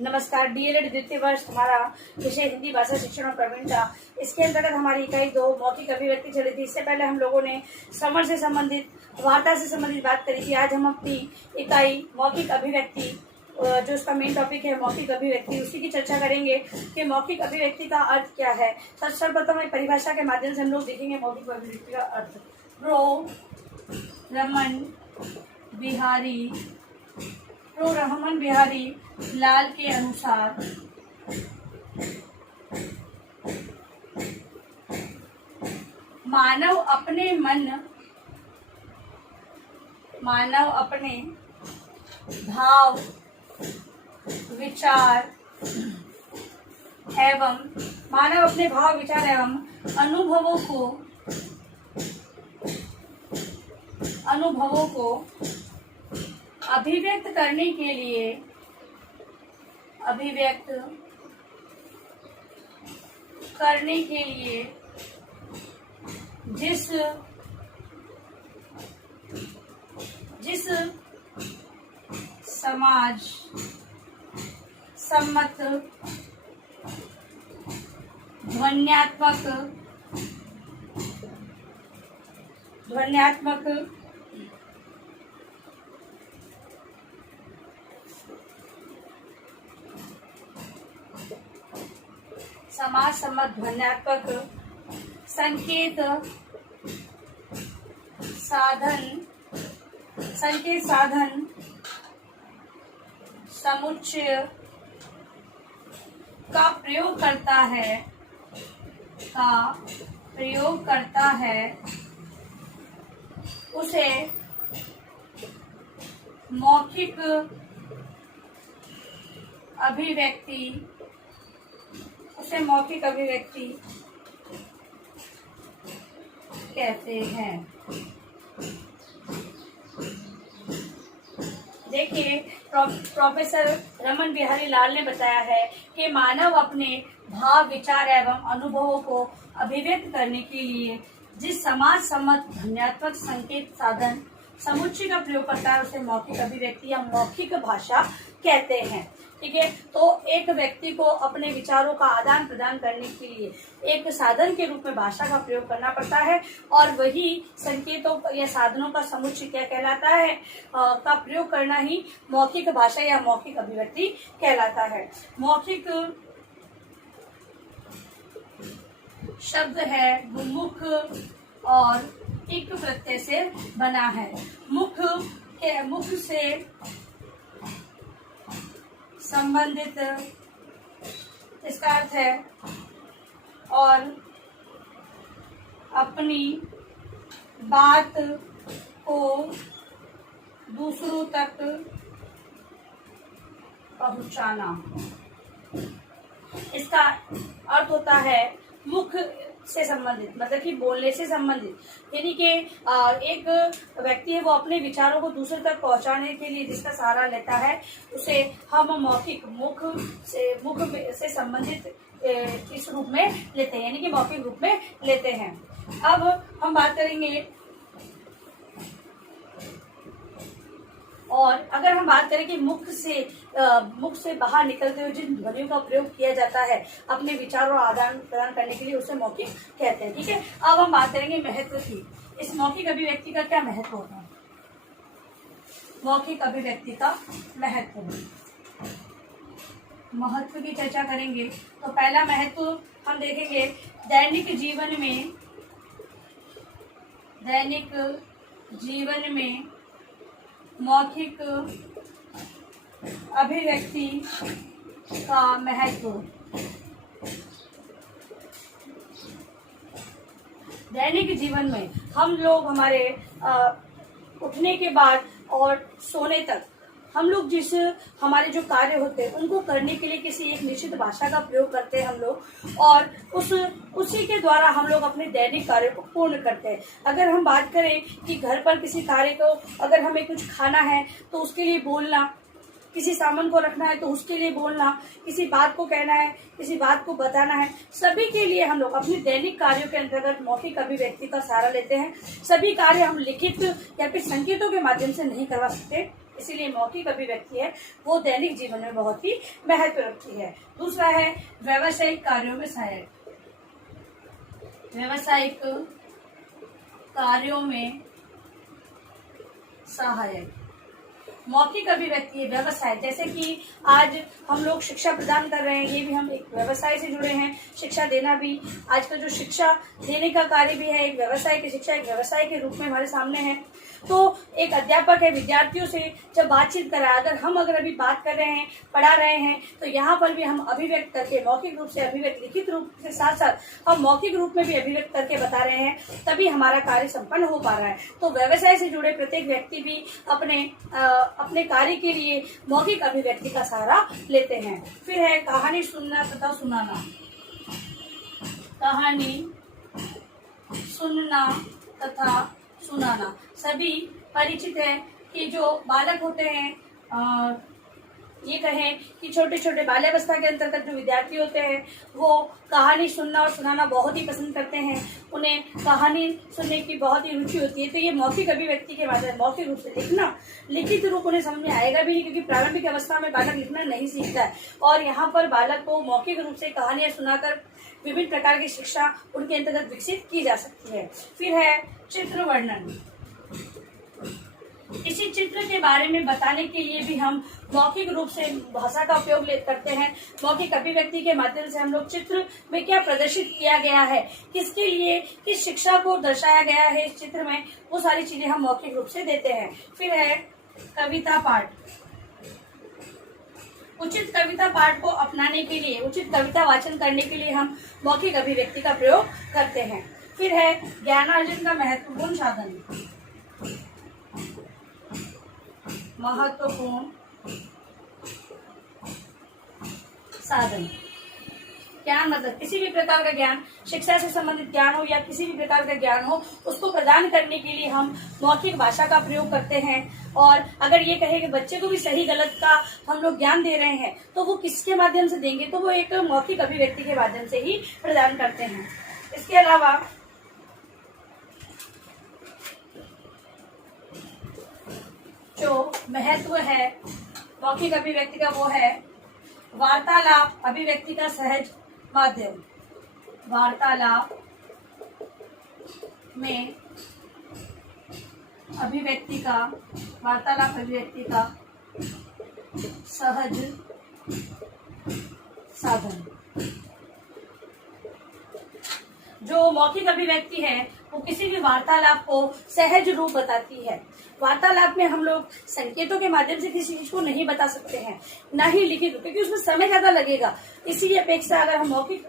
नमस्कार। डीएलएड द्वितीय वर्ष हमारा विषय हिंदी भाषा शिक्षण और प्रवीणता। इसके अंतर्गत हमारी इकाई 2 मौखिक अभिव्यक्ति चली थी। इससे पहले हम लोगों ने श्रवण से संबंधित, वार्ता से संबंधित बात करी थी। आज हम अपनी इकाई मौखिक अभिव्यक्ति, जो उसका मेन टॉपिक है मौखिक अभिव्यक्ति, उसी की चर्चा करेंगे कि मौखिक अभिव्यक्ति का अर्थ क्या है। सर्वप्रथम एक परिभाषा के माध्यम से हम लोग देखेंगे मौखिक अभिव्यक्ति का अर्थ। प्रो रमन बिहारी लाल के अनुसार मानव अपने भाव, विचार एवं अनुभवों को अभिव्यक्त करने के लिए जिस समाज सम्मत ध्वन्यात्मक संकेत साधन समुच्चय का प्रयोग करता है उसे मौखिक अभिव्यक्ति कहते हैं। देखिए, प्रोफेसर रमन बिहारी लाल ने बताया है कि मानव अपने भाव, विचार एवं अनुभवों को अभिव्यक्त करने के लिए जिस समाज सम्मत ध्वन्यात्मक संकेत साधन समुच्चय का प्रयोग करता है उसे मौखिक अभिव्यक्ति या मौखिक भाषा कहते हैं। ठीक है, तो एक व्यक्ति को अपने विचारों का आदान प्रदान करने के लिए एक साधन के रूप में भाषा का प्रयोग करना पड़ता है, और वही संकेतों या साधनों का समुच्चय क्या कहलाता है का प्रयोग करना ही मौखिक भाषा या मौखिक अभिव्यक्ति कहलाता है। मौखिक शब्द है मुख और इक प्रत्यय से बना है। मुख से संबंधित इसका अर्थ है और अपनी बात को दूसरों तक पहुंचाना। इसका अर्थ होता है मुख से संबंधित, मतलब कि बोलने से संबंधित, यानी कि एक व्यक्ति है वो अपने विचारों को दूसरे तक पहुंचाने के लिए जिसका सहारा लेता है उसे हम मौखिक मुख से संबंधित इस रूप में लेते हैं, यानी कि मौखिक रूप में लेते हैं। अब हम बात करेंगे, और अगर हम बात करें कि मुख से बाहर निकलते हुए जिन ध्वनियों का प्रयोग किया जाता है अपने विचारों का आदान प्रदान करने के लिए उसे मौखिक कहते हैं। ठीक है, अब हम बात करेंगे महत्व की। इस मौखिक अभिव्यक्ति का क्या महत्व होता है? मौखिक अभिव्यक्ति का महत्व की चर्चा करेंगे। तो पहला महत्व हम देखेंगे, दैनिक जीवन में मौखिक अभिव्यक्ति का महत्व। दैनिक जीवन में हम लोग हमारे उठने के बाद और सोने तक हम लोग हमारे जो कार्य होते हैं उनको करने के लिए किसी एक निश्चित भाषा का प्रयोग करते हैं हम लोग, और उसी के द्वारा हम लोग अपने दैनिक कार्य को पूर्ण करते हैं। अगर हम बात करें कि घर पर किसी कार्य को, अगर हमें कुछ खाना है तो उसके लिए बोलना, किसी सामान को रखना है तो उसके लिए बोलना, किसी बात को कहना है, किसी बात को बताना है, सभी के लिए हम लोग अपने दैनिक कार्यों के अंतर्गत मौखिक अभिव्यक्ति का सहारा लेते हैं। सभी कार्य हम लिखित या फिर संकेतों के माध्यम से नहीं करवा सकते, इसीलिए मौखिक अभिव्यक्ति है वो दैनिक जीवन में बहुत ही महत्व रखती है। दूसरा है व्यावसायिक कार्यों में सहायक। व्यावसायिक कार्यों में सहायक मौखिक अभिव्यक्ति है व्यवसाय। जैसे कि आज हम लोग शिक्षा प्रदान कर रहे हैं, ये भी हम एक व्यवसाय से जुड़े हैं। शिक्षा देना भी आज का जो शिक्षा देने का कार्य भी है एक व्यवसाय की शिक्षा एक व्यवसाय के रूप में हमारे सामने है। तो एक अध्यापक है विद्यार्थियों से जब बातचीत कर रहा है, अगर अभी बात कर रहे हैं पढ़ा रहे हैं तो यहाँ पर भी हम अभिव्यक्त करके मौखिक रूप से अभिव्यक्त लिखित रूप के साथ साथ हम मौखिक रूप में भी अभिव्यक्त करके बता रहे हैं, तभी हमारा कार्य संपन्न हो पा रहा है। तो व्यवसाय से जुड़े प्रत्येक व्यक्ति भी अपने कार्य के लिए मौखिक अभिव्यक्ति का सहारा लेते हैं। फिर है कहानी सुनना तथा सुनाना। कहानी सुनना तथा सुनाना सभी परिचित है कि जो बालक होते हैं ये कहें कि छोटे छोटे बाल्यावस्था के अंतर्गत जो विद्यार्थी होते हैं वो कहानी सुनना और सुनाना बहुत ही पसंद करते हैं। उन्हें कहानी सुनने की बहुत ही रुचि होती है। तो ये मौखिक अभिव्यक्ति के माध्यम मौखिक रूप से लिखना, लिखित रूप उन्हें समझ में आएगा भी नहीं क्योंकि प्रारंभिक अवस्था में बालक लिखना नहीं सीखता है। और यहाँ पर बालक को मौखिक रूप से कहानियां सुनाकर विभिन्न प्रकार की शिक्षा उनके अंतर्गत विकसित की जा सकती है। फिर है चित्र वर्णन। इसी चित्र के बारे में बताने के लिए भी हम मौखिक रूप से भाषा का उपयोग करते हैं। मौखिक अभिव्यक्ति के माध्यम से हम लोग चित्र में क्या प्रदर्शित किया गया है, किसके लिए किस शिक्षा को दर्शाया गया है इस चित्र में, वो सारी चीजें हम मौखिक रूप से देते हैं। फिर है कविता पाठ। उचित कविता पाठ को अपनाने के लिए उचित कविता वाचन करने के लिए हम मौखिक अभिव्यक्ति का प्रयोग करते हैं। फिर है ज्ञानार्जन का महत्वपूर्ण साधन। महत्वपूर्ण साधन ज्ञान मतलब किसी भी प्रकार का ज्ञान, शिक्षा से संबंधित ज्ञान हो या किसी भी प्रकार का ज्ञान हो, उसको प्रदान करने के लिए हम मौखिक भाषा का प्रयोग करते हैं। और अगर ये कहे कि बच्चे को भी सही गलत का हम लोग ज्ञान दे रहे हैं तो वो किसके माध्यम से देंगे, तो वो एक मौखिक अभिव्यक्ति के माध्यम से ही प्रदान करते हैं। इसके अलावा जो महत्व है मौखिक अभिव्यक्ति का वो है वार्तालाप अभिव्यक्ति का सहज माध्यम। वार्तालाप में अभिव्यक्ति का सहज साधन। जो मौखिक अभिव्यक्ति है वो किसी भी वार्तालाप को सहज रूप बताती है। वार्तालाप में हम लोग संकेतों के माध्यम से किसी चीज को नहीं बता सकते हैं, ना ही लिखित रूप, क्योंकि उसमें समय ज्यादा लगेगा। इसी अपेक्षा अगर हम मौखिक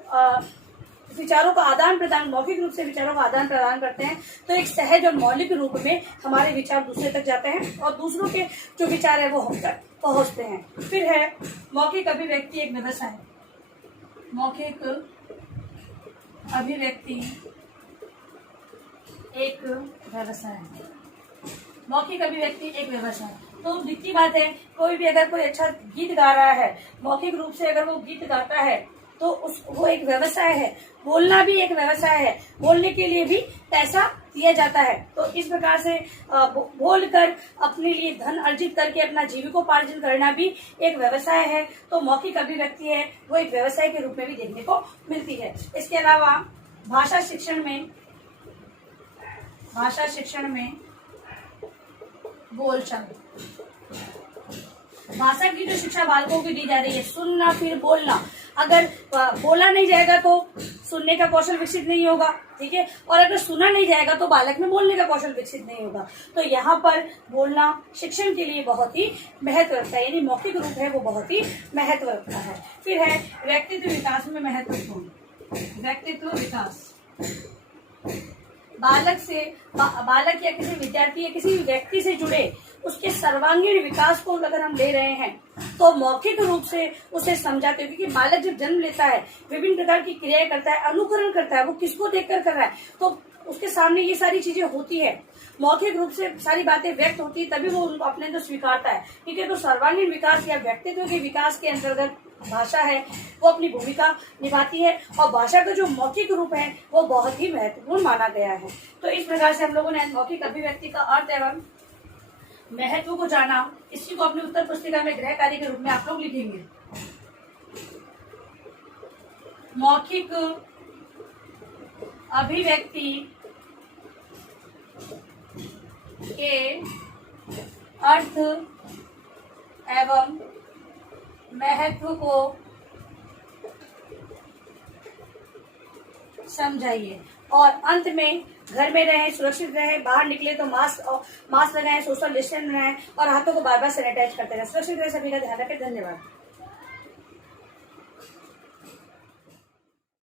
विचारों का आदान प्रदान मौखिक रूप से विचारों का आदान प्रदान करते हैं तो एक सहज और मौलिक रूप में हमारे विचार दूसरे तक जाते हैं और दूसरों के जो विचार है वो हम तक पहुंचते हैं। फिर है मौखिक अभिव्यक्ति एक व्यवसाय। मौखिक अभिव्यक्ति एक व्यवसाय। मौखिक अभिव्यक्ति एक व्यवसाय। तो दिखती बात है, कोई भी अगर कोई अच्छा गीत गा रहा है, मौखिक रूप से अगर वो गीत गाता है तो वो एक व्यवसाय है। बोलना भी एक व्यवसाय है, बोलने के लिए भी पैसा दिया जाता है। तो इस प्रकार से बोलकर अपने लिए धन अर्जित करके अपना जीविकोपार्जन करना भी एक व्यवसाय है। तो मौखिक अभिव्यक्ति है वो एक व्यवसाय के रूप में भी देखने को मिलती है। इसके अलावा भाषा शिक्षण में बोलचाल। भाषा की जो शिक्षा बालकों को दी जा रही है, सुनना फिर बोलना। अगर बोला नहीं जाएगा तो सुनने का कौशल विकसित नहीं होगा, ठीक है, और अगर सुना नहीं जाएगा तो बालक में बोलने का कौशल विकसित नहीं होगा। तो यहाँ पर बोलना शिक्षण के लिए बहुत ही महत्व रखता है, यानी मौखिक रूप है वो बहुत ही महत्व रखता है। फिर है व्यक्तित्व विकास में महत्वपूर्ण। व्यक्तित्व विकास बालक या किसी विद्यार्थी या किसी व्यक्ति से जुड़े उसके सर्वांगीण विकास को अगर हम ले रहे हैं तो मौखिक रूप से उसे समझाते हैं। क्योंकि बालक जब जन्म लेता है विभिन्न प्रकार की क्रियाएं करता है, अनुकरण करता है, वो किसको देखकर कर रहा है, तो उसके सामने ये सारी चीजें होती है, मौखिक रूप से सारी बातें व्यक्त होती है, तभी वो उनको अपने अंदर स्वीकारता है। ठीक है, तो सर्वांगीण विकास या व्यक्तित्व के विकास के अंतर्गत भाषा है वो अपनी भूमिका निभाती है और भाषा का जो मौखिक रूप है वो बहुत ही महत्वपूर्ण माना गया है। तो इस प्रकार से हम लोगों ने मौखिक अभिव्यक्ति का अर्थ एवं महत्व को जाना, इसी को अपनी उत्तर पुस्तिका में गृह कार्य के रूप में आप लोग लिखेंगे। मौखिक अभिव्यक्ति के अर्थ एवं महत्व को समझाइए। और अंत में घर में रहें, सुरक्षित रहें, बाहर निकले तो मास्क लगाएं, सोशल डिस्टेंस रहें और हाथों को बार बार सैनिटाइज करते रहें। सुरक्षित रहें, सभी का ध्यान रखें। धन्यवाद।